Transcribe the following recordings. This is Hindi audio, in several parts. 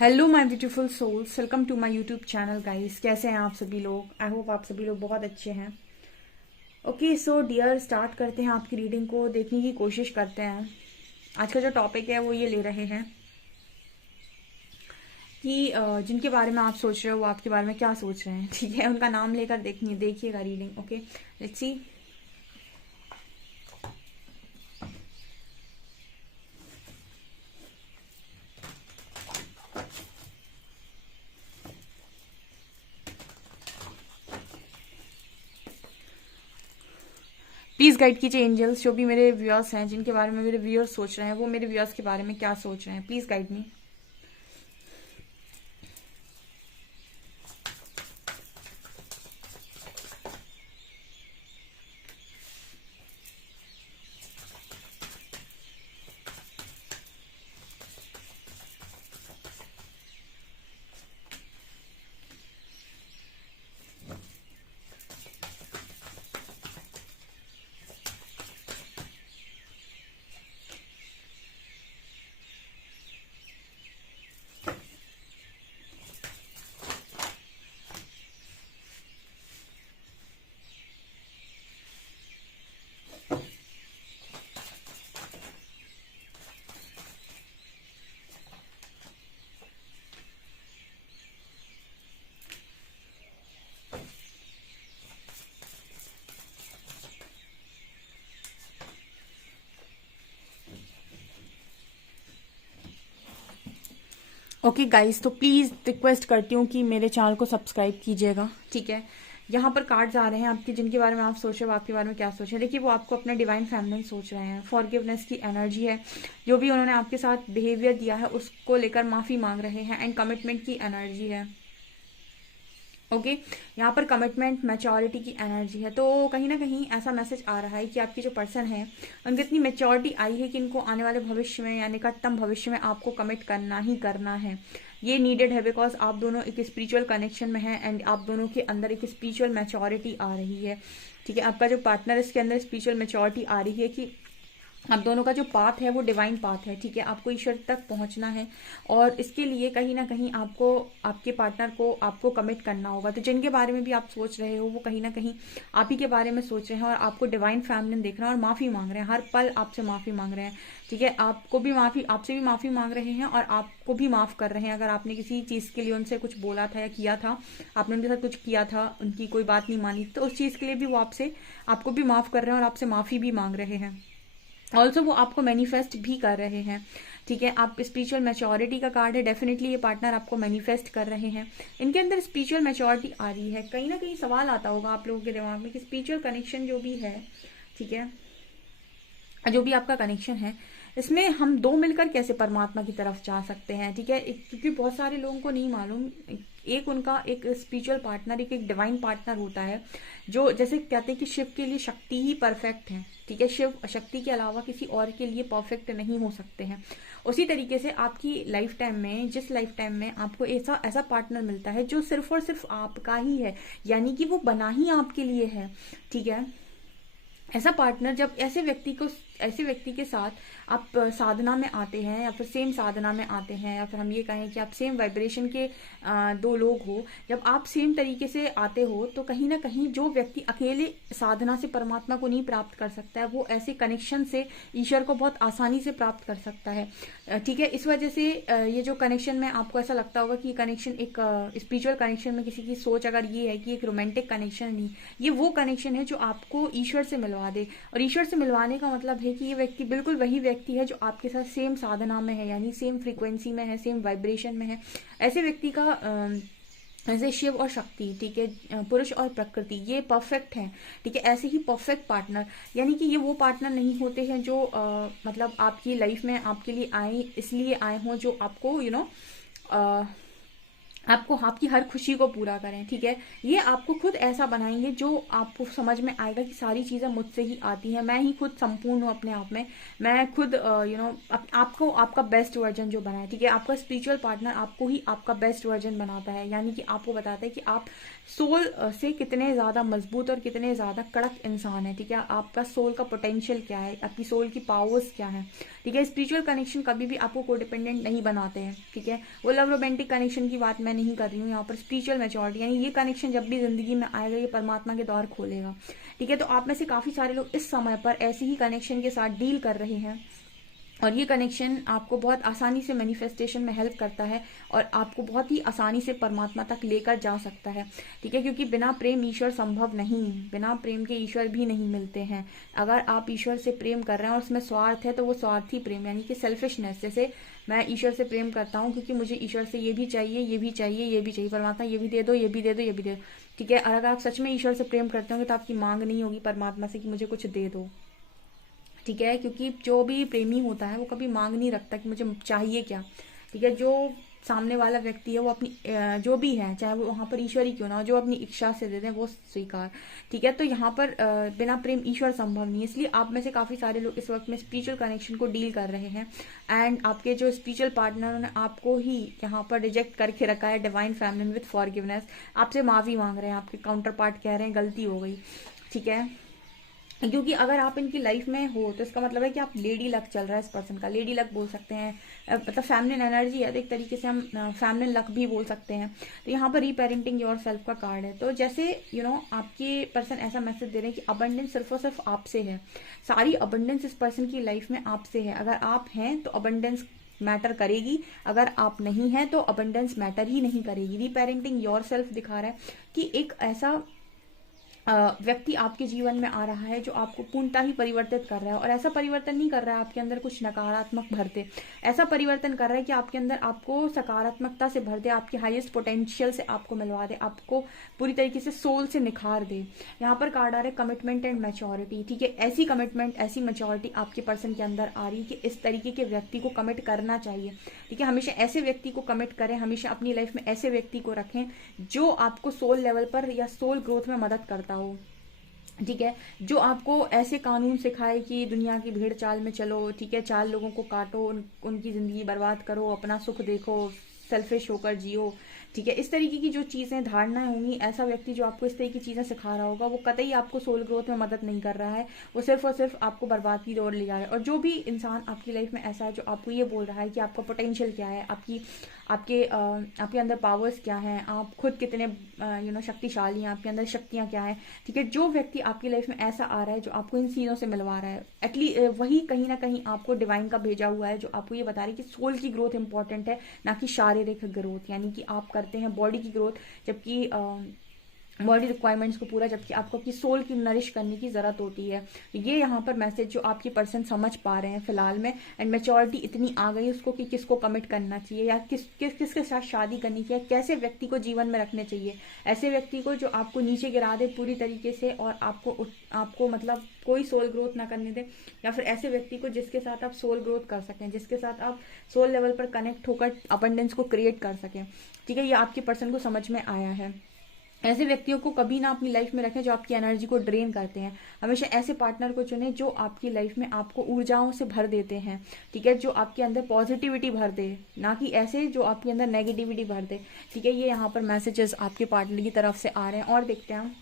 Hello my beautiful souls, welcome to my YouTube channel guys. कैसे हैं आप सभी लोग? आई होप आप सभी लोग बहुत अच्छे हैं। ओके सो डियर, स्टार्ट करते हैं। आपकी रीडिंग को देखने की कोशिश करते हैं। आज का जो टॉपिक है वो ये ले रहे हैं कि जिनके बारे में आप सोच रहे हो वो आपके बारे में क्या सोच रहे हैं। ठीक है, उनका नाम लेकर देखिएगा reading. Okay, let's see. Please guide कीजिए एंजल्स, जो भी मेरे व्यूअर्स हैं, जिनके बारे में मेरे व्यूअर्स सोच रहे हैं, वो मेरे व्यूअर्स के बारे में क्या सोच रहे हैं। Please guide me. Okay guys, तो प्लीज़ रिक्वेस्ट करती हूँ कि मेरे चैनल को सब्सक्राइब कीजिएगा। ठीक है, यहाँ पर कार्ड्स आ रहे हैं आपके, जिनके बारे में आप सोच रहे हो, आपके बारे में क्या सोच रहे हैं। देखिए, वो आपको अपना डिवाइन फेमिनिन सोच रहे हैं। फॉरगिवनेस की एनर्जी है। जो भी उन्होंने आपके साथ बिहेवियर दिया है उसको लेकर माफ़ी मांग रहे हैं। एंड कमिटमेंट की एनर्जी है। ओके, यहाँ पर कमिटमेंट, मैच्योरिटी की एनर्जी है। तो कहीं ना कहीं ऐसा मैसेज आ रहा है कि आपकी जो पर्सन है उनकी इतनी मैच्योरिटी आई है कि इनको आने वाले भविष्य में या निकटतम भविष्य में आपको कमिट करना ही करना है। ये नीडेड है बिकॉज आप दोनों एक स्पिरिचुअल कनेक्शन में हैं एंड आप दोनों के अंदर एक स्पिरिचुअल मैच्योरिटी आ रही है। ठीक है, आपका जो पार्टनर है इसके अंदर स्पिरिचुअल मैच्योरिटी आ रही है कि आप दोनों का जो पाथ है वो डिवाइन पाथ है। ठीक है, आपको ईश्वर तक पहुंचना है और इसके लिए कहीं ना कहीं आपको आपके पार्टनर को आपको कमिट करना होगा। तो जिनके बारे में भी आप सोच रहे हो वो कहीं ना कहीं आप ही के बारे में सोच रहे हैं और आपको डिवाइन फैमिली देखना और माफी मांग रहे हैं। हर पल आपसे माफी मांग रहे हैं। ठीक है, आपको भी माफी, आपसे भी माफी मांग रहे हैं और आपको भी माफ कर रहे हैं। अगर आपने किसी चीज के लिए उनसे कुछ बोला था या किया था, आपने उनके साथ कुछ किया था, उनकी कोई बात नहीं मानी, तो उस चीज के लिए भी वो आपसे, आपको भी माफ कर रहे हैं और आपसे माफी भी मांग रहे हैं। ऑल्सो वो आपको मैनिफेस्ट भी कर रहे हैं। ठीक है, आप स्पिरिचुअल मैच्योरिटी का कार्ड है। डेफिनेटली ये पार्टनर आपको मैनिफेस्ट कर रहे हैं। इनके अंदर स्पिरिचुअल मैच्योरिटी आ रही है। कहीं ना कहीं सवाल आता होगा आप लोगों के दिमाग में कि स्पिरिचुअल कनेक्शन जो भी है, ठीक है, जो भी आपका कनेक्शन है, इसमें हम दो मिलकर कैसे परमात्मा की तरफ जा सकते हैं। ठीक है, क्योंकि बहुत सारे लोगों को नहीं मालूम, एक उनका एक स्पिरिचुअल पार्टनर, एक डिवाइन पार्टनर होता है जो, जैसे कहते हैं कि शिव के लिए शक्ति ही परफेक्ट है। ठीक है, शिव शक्ति के अलावा किसी और के लिए परफेक्ट नहीं हो सकते हैं। उसी तरीके से आपकी लाइफ टाइम में, जिस लाइफ टाइम में आपको ऐसा ऐसा पार्टनर मिलता है जो सिर्फ और सिर्फ आपका ही है, यानी कि वो बना ही आपके लिए है। ठीक है, ऐसा पार्टनर, जब ऐसे व्यक्ति के साथ आप साधना में आते हैं या फिर सेम साधना में आते हैं, या फिर हम ये कहें कि आप सेम वाइब्रेशन के दो लोग हो, जब आप सेम तरीके से आते हो तो कहीं ना कहीं जो व्यक्ति अकेले साधना से परमात्मा को नहीं प्राप्त कर सकता है, वो ऐसे कनेक्शन से ईश्वर को बहुत आसानी से प्राप्त कर सकता है। ठीक है, इस वजह से ये जो कनेक्शन में आपको ऐसा लगता होगा कि ये कनेक्शन एक स्पिरिचुअल कनेक्शन में किसी की सोच अगर ये है कि एक रोमांटिक कनेक्शन नहीं, ये वो कनेक्शन है जो आपको ईश्वर से मिलवा दे। और ईश्वर से मिलवाने का मतलब है कि ये व्यक्ति बिल्कुल वही व्यक्ति है जो आपके साथ सेम साधना में है, यानी सेम फ्रीक्वेंसी में है, सेम वाइब्रेशन में है। ऐसे व्यक्ति का ऐसे शिव और शक्ति, ठीक है, पुरुष और प्रकृति, ये परफेक्ट है। ठीक है, ऐसे ही परफेक्ट पार्टनर, यानी कि ये वो पार्टनर नहीं होते हैं जो मतलब आपकी लाइफ में आपके लिए आए, इसलिए आए हों जो आपको आपको आपकी हर खुशी को पूरा करें, ठीक है। ये आपको खुद ऐसा बनाएंगे जो आपको समझ में आएगा कि सारी चीज़ें मुझसे ही आती हैं, मैं ही खुद संपूर्ण हूँ अपने आप में, मैं खुद आपको आपका बेस्ट वर्जन जो बनाए, ठीक है। आपका स्पिरिचुअल पार्टनर आपको ही आपका बेस्ट वर्जन बनाता है, यानी कि आपको बताता है कि आप सोल से कितने ज़्यादा मजबूत और कितने ज़्यादा कड़क इंसान है, ठीक है। आपका सोल का पोटेंशियल क्या है, आपकी सोल की पावर्स क्या है, ठीक है। स्पिरिचुअल कनेक्शन कभी भी आपको कोडिपेंडेंट नहीं बनाते हैं, ठीक है। वो लव रोमांटिक कनेक्शन की बात मैं नहीं कर रही हूँ यहाँ पर, स्पिरिचुअल मैच्योरिटी, यानी ये कनेक्शन जब भी जिंदगी में आएगा ये परमात्मा के द्वार खोलेगा, ठीक है। तो आप में से काफी सारे लोग इस समय पर ऐसे ही कनेक्शन के साथ डील कर रहे हैं, और ये कनेक्शन आपको बहुत आसानी से मैनिफेस्टेशन में हेल्प करता है और आपको बहुत ही आसानी से परमात्मा तक लेकर जा सकता है, ठीक है। क्योंकि बिना प्रेम ईश्वर संभव नहीं, बिना प्रेम के ईश्वर भी नहीं मिलते हैं। अगर आप ईश्वर से प्रेम कर रहे हैं और उसमें स्वार्थ है तो वो स्वार्थी प्रेम, यानी कि सेल्फिशनेस। जैसे मैं ईश्वर से प्रेम करता हूँ क्योंकि मुझे ईश्वर से ये भी चाहिए, ये भी चाहिए, ये भी चाहिए, परमात्मा ये भी दे दो, ये भी दे दो, ये भी दे दो, ठीक है। और अगर आप सच में ईश्वर से प्रेम करते होंगे तो आपकी मांग नहीं होगी परमात्मा से कि मुझे कुछ दे दो, ठीक है। क्योंकि जो भी प्रेमी होता है वो कभी मांग नहीं रखता कि मुझे चाहिए क्या, ठीक है। जो सामने वाला व्यक्ति है वो अपनी जो भी है, चाहे वो वहां पर ईश्वर ही क्यों ना हो, जो अपनी इच्छा से दे दें वो स्वीकार, ठीक है। तो यहाँ पर बिना प्रेम ईश्वर संभव नहीं है। इसलिए आप में से काफी सारे लोग इस वक्त में स्पिरिचुअल कनेक्शन को डील कर रहे हैं, एंड आपके जो स्पिरिचुअल पार्टनर ने आपको ही यहाँ पर रिजेक्ट करके रखा है डिवाइन फेमिनिन विद फॉरगिवनेस, आपसे माफी मांग रहे हैं, आपके काउंटर पार्ट कह रहे हैं गलती हो गई, ठीक है। क्योंकि अगर आप इनकी लाइफ में हो तो इसका मतलब है कि आप लेडी लक चल रहा है इस पर्सन का, लेडी लक बोल सकते हैं, मतलब फैमिलिन एनर्जी है तो एक तरीके से हम फैमिलिन लक भी बोल सकते हैं। तो यहाँ पर रीपेरेंटिंग योर सेल्फ का कार्ड है। तो जैसे आपके पर्सन ऐसा मैसेज दे रहे हैं कि अबंडेंस सिर्फ और सिर्फ आपसे है, सारी अबंडेंस इस पर्सन की लाइफ में आपसे है। अगर आप हैं तो अबंडेंस मैटर करेगी, अगर आप नहीं हैं तो अबंडेंस मैटर ही नहीं करेगी। रीपेरेंटिंग योर सेल्फ दिखा रहा है कि एक ऐसा व्यक्ति आपके जीवन में आ रहा है जो आपको पूर्णतः ही परिवर्तित कर रहा है, और ऐसा परिवर्तन नहीं कर रहा है आपके अंदर कुछ नकारात्मक भरते, ऐसा परिवर्तन कर रहा है कि आपके अंदर आपको सकारात्मकता से भर दे, आपके हाईएस्ट पोटेंशियल से आपको मिलवा दे, आपको पूरी तरीके से सोल से निखार दे। यहाँ पर कार्ड आ रहा है कमिटमेंट एंड मैच्योरिटी, ठीक है। ऐसी कमिटमेंट, ऐसी मैच्योरिटी आपके पर्सन के अंदर आ रही है कि इस तरीके के व्यक्ति को कमिट करना चाहिए, ठीक है। हमेशा ऐसे व्यक्ति को कमिट करें, हमेशा अपनी लाइफ में ऐसे व्यक्ति को रखें जो आपको सोल लेवल पर या सोल ग्रोथ में मदद करता हो, ठीक है। जो आपको ऐसे कानून सिखाए कि दुनिया की भीड़ चाल में चलो, ठीक है, 4 लोगों को काटो, उनकी जिंदगी बर्बाद करो, अपना सुख देखो, सेल्फिश होकर जियो, ठीक है। इस तरीके की जो चीजें धारणाएं होंगी, ऐसा व्यक्ति जो आपको इस तरीके की चीजें सिखा रहा होगा वो कतई आपको सोल ग्रोथ में मदद नहीं कर रहा है, वो सिर्फ और सिर्फ आपको बर्बाद की ओर ले जा रहा है। और जो भी इंसान आपकी लाइफ में ऐसा है जो आपको ये बोल रहा है कि आपका पोटेंशियल क्या है, आपके अंदर पावर्स क्या हैं, आप खुद कितने शक्तिशाली हैं, आपके अंदर शक्तियां क्या है, ठीक है। जो व्यक्ति आपकी लाइफ में ऐसा आ रहा है जो आपको इन चीजों से मिलवा रहा है, एटलीस्ट वही कहीं ना कहीं आपको डिवाइन का भेजा हुआ है जो आपको ये बता रही है कि सोल की ग्रोथ इंपॉर्टेंट है, ना कि शारीरिक ग्रोथ। यानी कि आप करते हैं बॉडी की ग्रोथ, जबकि बॉडी रिक्वायरमेंट्स को पूरा, जबकि आपको अपनी सोल की नरिश करने की जरूरत होती है। ये यहाँ पर मैसेज जो आपकी पर्सन समझ पा रहे हैं फिलहाल में, एंड मेच्योरिटी इतनी आ गई उसको कि किसको कमिट करना चाहिए या किसके साथ शादी करनी चाहिए, कैसे व्यक्ति को जीवन में रखने चाहिए। ऐसे व्यक्ति को जो आपको नीचे गिरा दे पूरी तरीके से और आपको मतलब कोई सोल ग्रोथ ना करने दे, या फिर ऐसे व्यक्ति को जिसके साथ आप सोल ग्रोथ कर सकें, जिसके साथ आप सोल लेवल पर कनेक्ट होकर अबंडेंस को क्रिएट कर सकें, ठीक है। ये आपके पर्सन को समझ में आया है। ऐसे व्यक्तियों को कभी ना अपनी लाइफ में रखें जो आपकी एनर्जी को ड्रेन करते हैं। हमेशा ऐसे पार्टनर को चुनें जो आपकी लाइफ में आपको ऊर्जाओं से भर देते हैं, ठीक है, जो आपके अंदर पॉजिटिविटी भर दे, ना कि ऐसे जो आपके अंदर नेगेटिविटी भर दे, ठीक है। ये यहाँ पर मैसेजेस आपके पार्टनर की तरफ से आ रहे हैं। और देखते हैं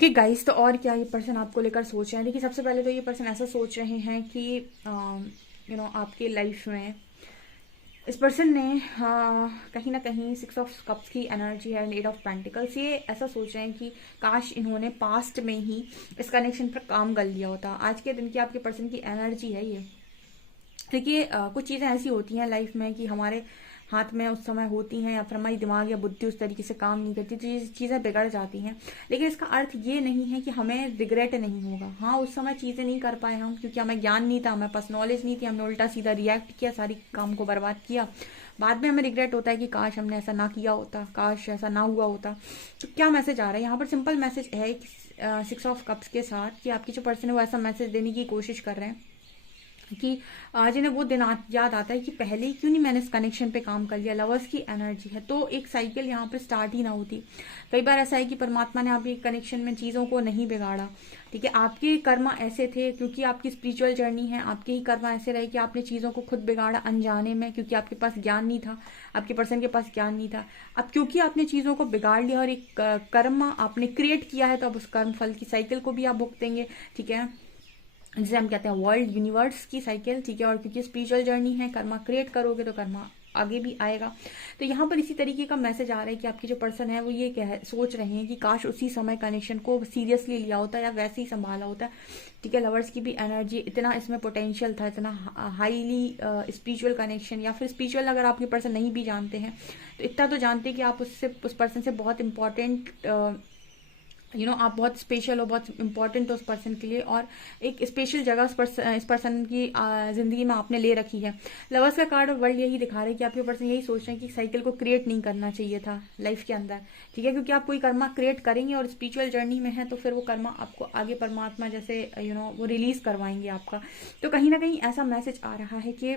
ओके गाइस, तो और क्या ये पर्सन आपको लेकर सोच रहे हैं? देखिए, सबसे पहले तो ये पर्सन ऐसा सोच रहे हैं कि आपके लाइफ में इस पर्सन ने कहीं ना कहीं 6 ऑफ कप्स की एनर्जी है, 8 ऑफ पेंटिकल्स। ये ऐसा सोच रहे हैं कि काश इन्होंने पास्ट में ही इस कनेक्शन पर काम कर लिया होता। आज के दिन की आपके पर्सन की एनर्जी है ये। देखिए, कुछ चीज़ें ऐसी होती हैं लाइफ में कि हमारे हाथ में उस समय होती हैं या फिर हमारी दिमाग या बुद्धि उस तरीके से काम नहीं करती, तो ये चीज़ें बिगड़ जाती हैं। लेकिन इसका अर्थ ये नहीं है कि हमें रिग्रेट नहीं होगा। हाँ, उस समय चीज़ें नहीं कर पाए हम, क्योंकि हमें ज्ञान नहीं था, हमें पास नॉलेज नहीं थी, हमने उल्टा सीधा रिएक्ट किया, सारी काम को बर्बाद किया। बाद में हमें रिग्रेट होता है कि काश हमने ऐसा ना किया होता, काश ऐसा ना हुआ होता। तो क्या मैसेज आ रहा है यहाँ पर? सिंपल मैसेज है कि 6 ऑफ कप्स के साथ कि आपकी जो पर्सन है वो ऐसा मैसेज देने की कोशिश कर रहे हैं कि आज इन्हें वो दिन याद आता है कि पहले ही क्यों नहीं मैंने इस कनेक्शन पे काम कर लिया। लवर्स की एनर्जी है, तो एक साइकिल यहाँ पर स्टार्ट ही ना होती। कई बार ऐसा है कि परमात्मा ने आपके कनेक्शन में चीज़ों को नहीं बिगाड़ा, ठीक है। आपके कर्मा ऐसे थे क्योंकि आपकी स्पिरिचुअल जर्नी है, आपके ही कर्मा ऐसे रहे कि आपने चीज़ों को खुद बिगाड़ा अनजाने में, क्योंकि आपके पास ज्ञान नहीं था, आपके पर्सन के पास ज्ञान नहीं था। अब क्योंकि आपने चीज़ों को बिगाड़ लिया और एक कर्म आपने क्रिएट किया है, तो अब उस कर्म फल की साइकिल को भी आप भुगतेंगे, ठीक है, जिसे हम कहते हैं वर्ल्ड यूनिवर्स की साइकिल, ठीक है। और क्योंकि स्पिरिचुअल जर्नी है, कर्मा क्रिएट करोगे तो कर्मा आगे भी आएगा। तो यहाँ पर इसी तरीके का मैसेज आ रहा है कि आपकी जो पर्सन है वो ये सोच रहे हैं कि काश उसी समय कनेक्शन को सीरियसली लिया होता या वैसे ही संभाला होता, ठीक है। लवर्स की भी एनर्जी, इतना इसमें पोटेंशियल था, इतना हाईली स्पिरिचुअल कनेक्शन, या फिर स्पिरिचुअल अगर आपके पर्सन नहीं भी जानते हैं तो इतना तो जानते हैं कि आप उस पर्सन से बहुत इंपॉर्टेंट आप बहुत स्पेशल हो, बहुत इंपॉर्टेंट हो उस पर्सन के लिए, और एक स्पेशल जगह इस पर्सन की जिंदगी में आपने ले रखी है। लवर्स का कार्ड और वर्ल्ड यही दिखा रहे हैं कि आपके पर्सन यही सोच रहे हैं कि साइकिल को क्रिएट नहीं करना चाहिए था लाइफ के अंदर, ठीक है। क्योंकि आप कोई कर्मा क्रिएट करेंगे और स्पिरिचुअल जर्नी में है तो फिर वो कर्मा आपको आगे परमात्मा जैसे वो रिलीज करवाएंगे आपका। तो कहीं ना कहीं ऐसा मैसेज आ रहा है कि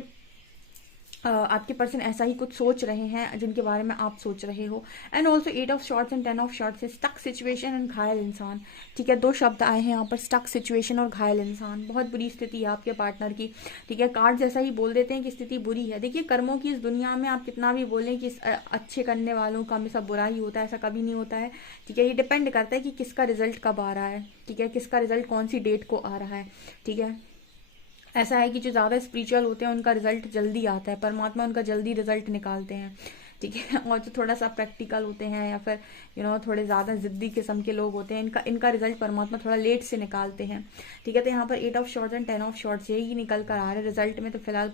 आपके पर्सन ऐसा ही कुछ सोच रहे हैं जिनके बारे में आप सोच रहे हो। And also 8 of shorts and 10 of shorts से स्टक सिचुएशन एंड घायल इंसान, ठीक है। 2 शब्द आए हैं यहाँ पर, स्टक सिचुएशन और घायल इंसान। बहुत बुरी स्थिति है आपके पार्टनर की, ठीक है। कार्ड जैसा ही बोल देते हैं कि स्थिति बुरी है। देखिए, कर्मों की इस दुनिया में आप कितना भी बोलें कि अच्छे करने वालों का हमेशा बुरा ही होता है, ऐसा कभी नहीं होता है, ठीक है। ये डिपेंड करता है कि किसका रिजल्ट कब आ रहा है, ठीक है, किसका रिजल्ट कौन सी डेट को आ रहा है, ठीक है। ऐसा है कि जो ज़्यादा स्पिरिचुअल होते हैं उनका रिजल्ट जल्दी आता है, परमात्मा उनका जल्दी रिजल्ट निकालते हैं, ठीक है। और जो थोड़ा सा प्रैक्टिकल होते हैं या फिर थोड़े ज़्यादा जिद्दी किस्म के लोग होते हैं, इनका रिजल्ट परमात्मा थोड़ा लेट से निकालते हैं, ठीक है। तो यहाँ पर 8 of shorts and 10 of shorts यही निकल कर आ रहे हैं रिजल्ट में। तो फिलहाल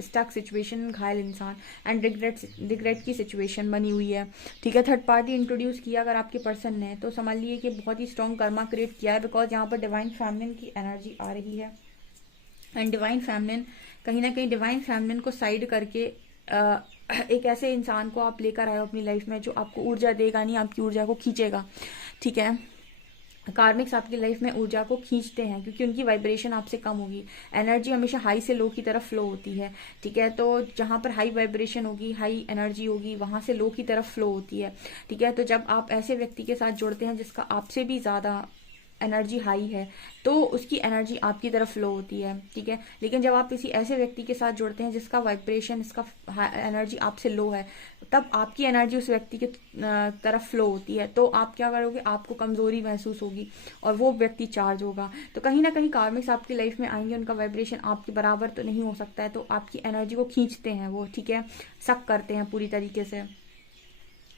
स्टक सिचुएशन, घायल इंसान एंड रिग्रेट की सिचुएशन बनी हुई है, ठीक है। थर्ड पार्टी इंट्रोड्यूस किया अगर आपके पर्सन ने तो समझ लिए कि बहुत ही स्ट्रॉन्ग कर्मा क्रिएट किया है, बिकॉज यहाँ पर डिवाइन फेमिनिन की एनर्जी आ रही है। एंड डिवाइन फेमिनिन, कहीं ना कहीं डिवाइन फेमिनिन को साइड करके एक ऐसे इंसान को आप लेकर आए हो अपनी लाइफ में जो आपको ऊर्जा देगा नहीं, आपकी ऊर्जा को खींचेगा, ठीक है। कार्मिक्स आपकी लाइफ में ऊर्जा को खींचते हैं क्योंकि उनकी वाइब्रेशन आपसे कम होगी। एनर्जी हमेशा हाई से लो की तरफ फ्लो होती है, ठीक है। तो जहाँ पर हाई वाइब्रेशन होगी, हाई एनर्जी होगी, वहां से लो की तरफ फ्लो होती है, ठीक है। तो जब आप ऐसे व्यक्ति के साथ जुड़ते हैं जिसका आपसे भी ज़्यादा एनर्जी हाई है तो उसकी एनर्जी आपकी तरफ फ्लो होती है, ठीक है। लेकिन जब आप किसी ऐसे व्यक्ति के साथ जुड़ते हैं जिसका वाइब्रेशन, इसका एनर्जी आपसे लो है, तब आपकी एनर्जी उस व्यक्ति की तरफ फ्लो होती है। तो आप क्या करोगे, आपको कमजोरी महसूस होगी और वो व्यक्ति चार्ज होगा। तो कहीं ना कहीं कार्मिक्स आपकी लाइफ में आएंगे, उनका वाइब्रेशन आपके बराबर तो नहीं हो सकता है, तो आपकी एनर्जी को खींचते हैं वो, ठीक है, सक करते हैं पूरी तरीके से।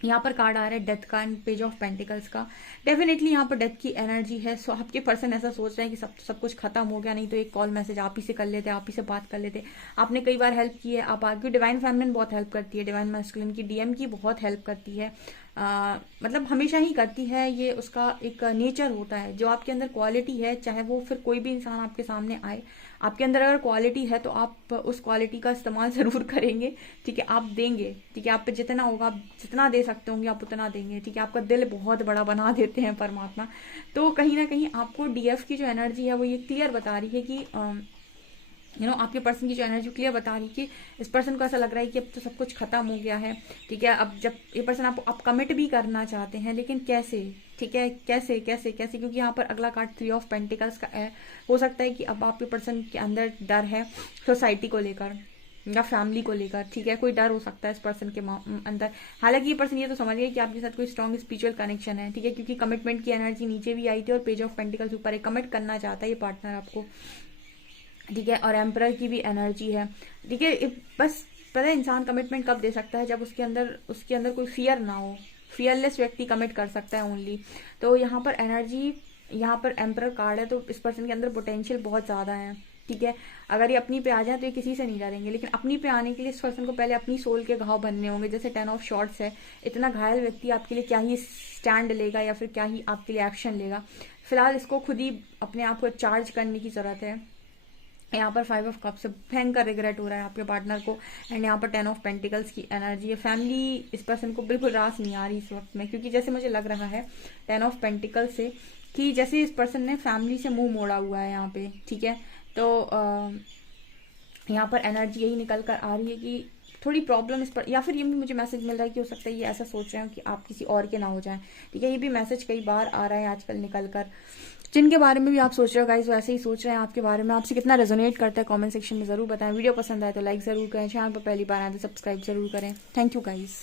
यहाँ पर कार्ड आ रहा है डेथ का एंड पेज ऑफ पेंटिकल्स का। डेफिनेटली यहाँ पर डेथ की एनर्जी है। सो आपके पर्सन ऐसा सोच रहे हैं कि सब कुछ खत्म हो गया, नहीं तो एक कॉल मैसेज आप ही से कर लेते, आप ही से बात कर लेते। आपने कई बार हेल्प की है, आप आगे डिवाइन फेमिनिन बहुत हेल्प करती है, डिवाइन मैस्कुलिन की, डीएम की बहुत हेल्प करती है, मतलब हमेशा ही करती है, ये उसका एक नेचर होता है। जो आपके अंदर क्वालिटी है, चाहे वो फिर कोई भी इंसान आपके सामने आए, आपके अंदर अगर क्वालिटी है तो आप उस क्वालिटी का इस्तेमाल जरूर करेंगे, ठीक है। आप देंगे, ठीक है, आप पे जितना होगा, आप जितना दे सकते होंगे आप उतना देंगे, ठीक है। आपका दिल बहुत बड़ा बना देते हैं परमात्मा। तो कहीं ना कहीं आपको डीएफ की जो एनर्जी है वो ये क्लियर बता रही है कि आपके पर्सन की जो एनर्जी क्लियर बता रही है कि इस पर्सन को ऐसा लग रहा है कि अब तो सब कुछ खत्म हो गया है, ठीक है। अब जब ये पर्सन आपको अब कमिट भी करना चाहते हैं, लेकिन कैसे, ठीक है, कैसे कैसे कैसे, क्योंकि यहाँ पर अगला कार्ड 3 ऑफ पेंटिकल्स का है। हो सकता है कि अब आपके पर्सन के अंदर डर है सोसाइटी को लेकर, या फैमिली को लेकर, ठीक है। कोई डर हो सकता है इस पर्सन के अंदर। हालांकि ये पर्सन ये तो समझ गया कि आपके साथ कोई स्ट्रॉन्ग स्पिरिचुअल कनेक्शन है, ठीक है, क्योंकि कमिटमेंट की एनर्जी नीचे भी आई थी और पेज ऑफ पेंटिकल्स ऊपर है। कमिट करना चाहता है ये पार्टनर आपको, ठीक है। और एम्परर की भी एनर्जी है, ठीक है। बस पता है इंसान कमिटमेंट कब दे सकता है, जब उसके अंदर कोई फियर ना हो। फियरलेस व्यक्ति कमिट कर सकता है ओनली। तो यहाँ पर एनर्जी, यहाँ पर एम्परर कार्ड है, तो इस पर्सन के अंदर पोटेंशियल बहुत ज़्यादा है, ठीक है। अगर ये अपनी पे आ जाए तो ये किसी से नहीं डरेंगे, लेकिन अपनी पे आने के लिए इस पर्सन को पहले अपनी सोल के घाव बनने होंगे। जैसे 10 ऑफ शॉर्ट्स है, इतना घायल व्यक्ति आपके लिए क्या ही स्टैंड लेगा या फिर क्या ही आपके लिए एक्शन लेगा। फिलहाल इसको खुद ही अपने आप को चार्ज करने की जरूरत है। यहाँ पर 5 ऑफ कप्स से भयंकर रिग्रेट हो रहा है आपके पार्टनर को। एंड यहाँ पर 10 ऑफ पेंटिकल्स की एनर्जी है। फैमिली इस पर्सन को बिल्कुल रास नहीं आ रही इस वक्त में, क्योंकि जैसे मुझे लग रहा है 10 ऑफ पेंटिकल्स से कि जैसे इस पर्सन ने फैमिली से मुंह मोड़ा हुआ है यहाँ पे, ठीक है। तो यहाँ पर एनर्जी यही निकल कर आ रही है कि थोड़ी प्रॉब्लम इस पर, या फिर ये भी मुझे मैसेज मिल रहा है कि हो सकता है ये ऐसा सोच रहे हो कि आप किसी और के ना हो जाएं, ठीक है। ये भी मैसेज कई बार आ रहा है आजकल निकल कर। जिनके बारे में भी आप सोच रहे हो गाइस वो ऐसे ही सोच रहे हैं आपके बारे में। आपसे कितना रेजोनेट करता है कमेंट सेक्शन में जरूर बताएं। वीडियो पसंद आए तो लाइक जरूर करें, चैनल पर पहली बार आए तो सब्सक्राइब जरूर करें। Thank you guys.